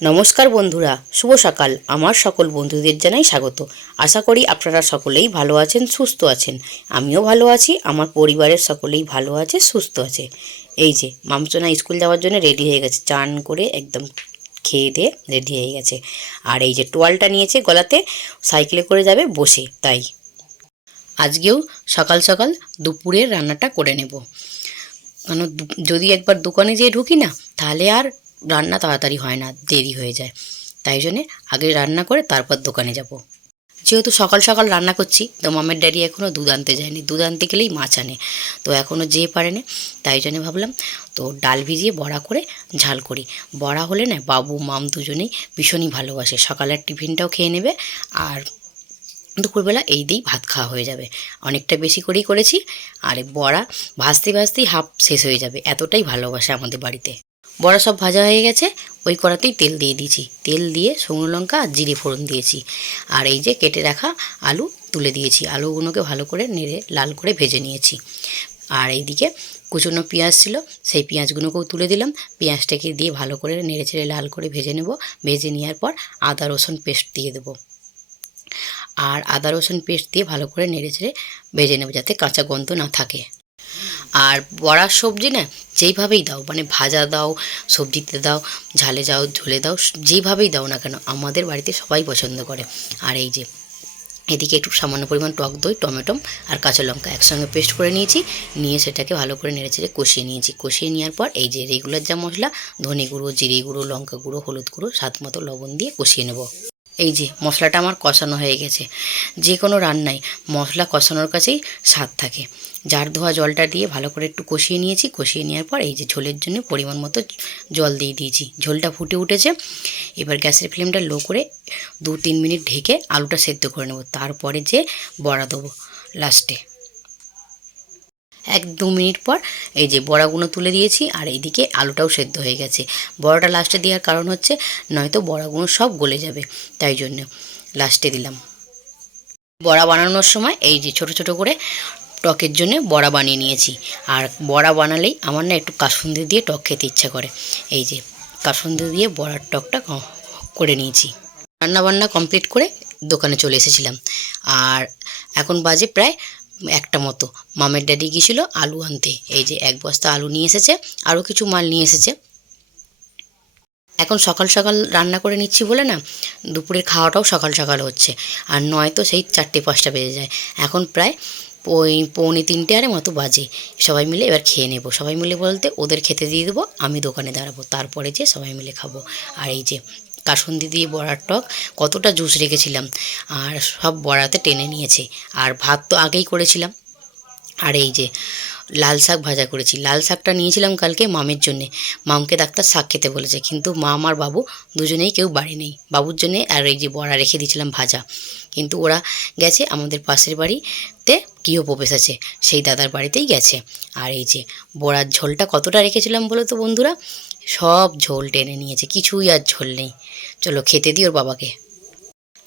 নমস্কার বন্ধুরা, শুভ সকাল। আমার সকল বন্ধুদের জানাই স্বাগত। আশা করি আপনারা সকলেই ভালো আছেন, সুস্থ আছেন। আমিও ভালো আছি, আমার পরিবারের সকলেই ভালো আছে, সুস্থ আছে। এই যে মামসোনা স্কুল যাওয়ার জন্য রেডি হয়ে গেছে, চান করে একদম খেয়ে দিয়ে রেডি হয়ে গেছে। আর এই যে টোয়ালটা নিয়েছে গলাতে, সাইকেলে করে যাবে বসে। তাই আজকেও সকাল সকাল দুপুরের রান্নাটা করে নেব, কারণ যদি একবার দোকানে যেয়ে ঢুকি না, তাহলে আর রান্না তাড়াতাড়ি হয় না, দেরি হয়ে যায়। তাই জন্যে আগে রান্না করে তারপর দোকানে যাব। যেহেতু সকাল সকাল রান্না করছি, তো মামের ড্যাডি এখনও দুধ আনতে যায়নি, দুধ আনতে গেলেই মাছ আনে, তো এখনও যেয়ে পারেনি। তাই জন্যে ভাবলাম তো ডাল ভিজিয়ে বড়া করে ঝাল করি। বড়া হলে না বাবু মাম দুজনেই ভীষণই ভালোবাসে, সকালের টিফিনটাও খেয়ে নেবে, আর দুপুরবেলা এই দিয়েই ভাত খাওয়া হয়ে যাবে। অনেকটা বেশি করেই করেছি, আর এই বড়া ভাজতে ভাজতেই হাফ শেষ হয়ে যাবে, এতটাই ভালোবাসে আমাদের বাড়িতে। বড়া সব ভাজা হয়ে গেছে, ওই কড়াতেই তেল দিয়ে দিয়েছি, তেল দিয়ে শুকনো লঙ্কা আর জিরে ফোড়ন দিয়েছি। আর এই যে কেটে রাখা আলু তুলে দিয়েছি, আলুগুলোকে ভালো করে নেড়ে লাল করে ভেজে নিয়েছি। আর এইদিকে কুচনো পেঁয়াজ ছিল, সেই পেঁয়াজগুলোকেও তুলে দিলাম, পেঁয়াজটাকে দিয়ে ভালো করে নেড়ে চেড়ে লাল করে ভেজে নেব। ভেজে নেওয়ার পর আদা রসুন পেস্ট দিয়ে দেবো, আর আদা রসুন পেস্ট দিয়ে ভালো করে নেড়ে চেড়ে ভেজে নেব, যাতে কাঁচা গন্ধ না থাকে। আর বড়ার সবজি না যেইভাবেই দাও, মানে ভাজা দাও, সবজিতে দাও, ঝালে যাও, ঝোলে দাও, যেইভাবেই দাও না কেন, আমাদের বাড়িতে সবাই পছন্দ করে। আর এই যে এদিকে একটু সামান্য পরিমাণ টক দই, টমেটো আর কাঁচা লঙ্কা একসঙ্গে পেস্ট করে নিয়েছি, নিয়ে সেটাকে ভালো করে নেড়ে চেড়ে কষিয়ে নিয়েছি। কষিয়ে নেওয়ার পর এই যে রেগুলার যা মশলা, ধনে গুঁড়ো, জিরে গুঁড়ো, লঙ্কা গুঁড়ো, হলুদ গুঁড়ো, স্বাদ মতো লবণ দিয়ে কষিয়ে নেব। এই যে মশলাটা আমার কষানো হয়ে গেছে। যে কোনো রান্নায় মশলা কষানোর কাছেই স্বাদ থাকে। জার ধোয়া জলটা দিয়ে ভালো করে একটু কষিয়ে নিয়েছি। কষিয়ে নেওয়ার পর এই যে ঝোলের জন্য পরিমাণ মতো জল দিয়ে দিয়েছি, ঝোলটা ফুটে উঠেছে। এবার গ্যাসের ফ্লেমটা লো করে 2-3 মিনিট ঢেকে আলুটা সেদ্ধ করে নেব। তারপরে যে বড়া দেবো লাস্টে। 1-2 মিনিট পর এই যে বড়াগুলো তুলে দিয়েছি, আর এইদিকে আলুটাও সেদ্ধ হয়ে গেছে। বড়াটা লাস্টে দেওয়ার কারণ হচ্ছে নয়তো বড়াগুলো সব গলে যাবে, তাই জন্য লাস্টে দিলাম। বড়া বানানোর সময় এই যে ছোট ছোট করে টকের জন্য বড়া বানিয়ে নিয়েছি। আর বড়া বানালেই আমার না একটু কাসুন্দি দিয়ে টক খেতে ইচ্ছা করে। এই যে কাসুন্দি দিয়ে বড়ার টকটা করে নিয়েছি। রান্নাবান্না কমপ্লিট করে দোকানে চলে এসেছিলাম, আর এখন বাজে প্রায় 1টা মতো। মামের ড্যাডি গিয়েছিলো আলু আনতে, এই যে 1 বস্তা আলু নিয়ে এসেছে, আরও কিছু মাল নিয়ে এসেছে। এখন সকাল সকাল রান্না করে নিচ্ছি বলে না, দুপুরের খাওয়াটাও সকাল সকাল হচ্ছে, আর নয়তো সেই 4টে-5টা বেজে যায়। এখন প্রায় ওই 2:45 মতো বাজে। সবাই মিলে এবার খেয়ে নেব। সবাই মিলে বলতে ওদের খেতে দিয়ে দেবো, আমি দোকানে দাঁড়াবো, তারপরে যে সবাই মিলে খাবো। আর এই যে কাসুন্দি দিয়ে বড়ার টক, কতটা জুস রেখেছিলাম, আর সব বড়াতে টেনে নিয়েছে। আর ভাত তো আগেই করেছিলাম। আর এই যে লাল শাক ভাজা করেছি। লাল শাকটা নিয়েছিলাম কালকে মামের জন্যে, মামকে ডাক্তার শাক খেতে বলেছে, কিন্তু মাম আর বাবু দুজনেই কেউ বাড়ি নেই। বাবুর জন্যে আর এই যে বড়া রেখে দিয়েছিলাম ভাজা, কিন্তু ওরা গেছে আমাদের পাশের বাড়িতে, গৃহপ্রবেশ আছে, সেই দাদার বাড়িতেই গেছে। আর এই যে বড়ার ঝোলটা কতটা রেখেছিলাম বলো তো বন্ধুরা, সব ঝোল টেনে নিয়েছে, কিছুই আর ঝোল নেই। চলো খেতে দিই ওর বাবাকে।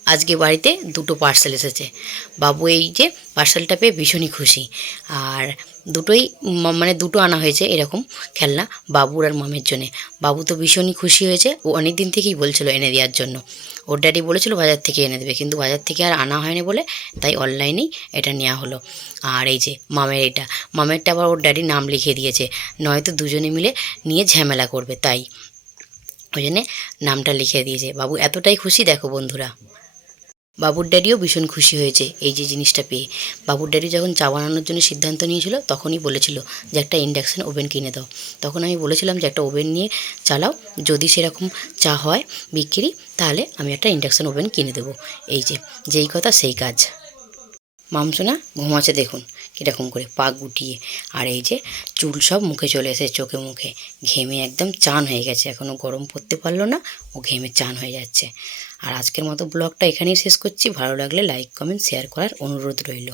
আজকে বাড়িতে 2টো পার্সেল এসেছে। বাবু এই যে পার্সেলটা পেয়ে ভীষণই খুশি। আর দুটোই মানে 2টো আনা হয়েছে এরকম খেলনা, বাবুর আর মামের জন্যে। বাবু তো ভীষণই খুশি হয়েছে, ও অনেক দিন থেকেই বলছিল এনে দেওয়ার জন্য। ওর ড্যাডি বলেছিল বাজার থেকে এনে দেবে, কিন্তু বাজার থেকে আর আনা হয়নি বলে তাই অনলাইনেই এটা নেওয়া হলো। আর এই যে মামের এটা, মামেরটা আবার ওর ড্যাডি নাম লিখে দিয়েছে, নয়তো দুজনে মিলে নিয়ে ঝামেলা করবে, তাই ওই জন্যে নামটা লিখে দিয়েছে। বাবু এতটাই খুশি দেখো বন্ধুরা। বাবুর ড্যাডিও ভীষণ খুশি হয়েছে এই যে জিনিসটা পেয়ে। বাবুর ড্যাডি যখন চা বানানোর জন্য সিদ্ধান্ত নিয়েছিল, তখনই বলেছিল যে একটা ইন্ডাকশান ওভেন কিনে দাও। তখন আমি বলেছিলাম যে একটা ওভেন নিয়ে চালাও, যদি সেরকম চা হয় বিক্রি, তাহলে আমি একটা ইন্ডাকশান ওভেন কিনে দেবো। এই যে যেই কথা সেই কাজ। মামসোনা ঘুমাচ্ছে দেখুন কীরকম করে পা গুটিয়ে, আর এই যে চুল সব মুখে চলে এসে চোখে মুখে, ঘেমে একদম চান হয়ে গেছে, এখনও গরম পড়তে পারলো না, ও ঘেমে চান হয়ে যাচ্ছে। আর আজকের মতো ব্লগটা এখানেই শেষ করছি। ভালো লাগলে লাইক, কমেন্ট, শেয়ার করার অনুরোধ রইল।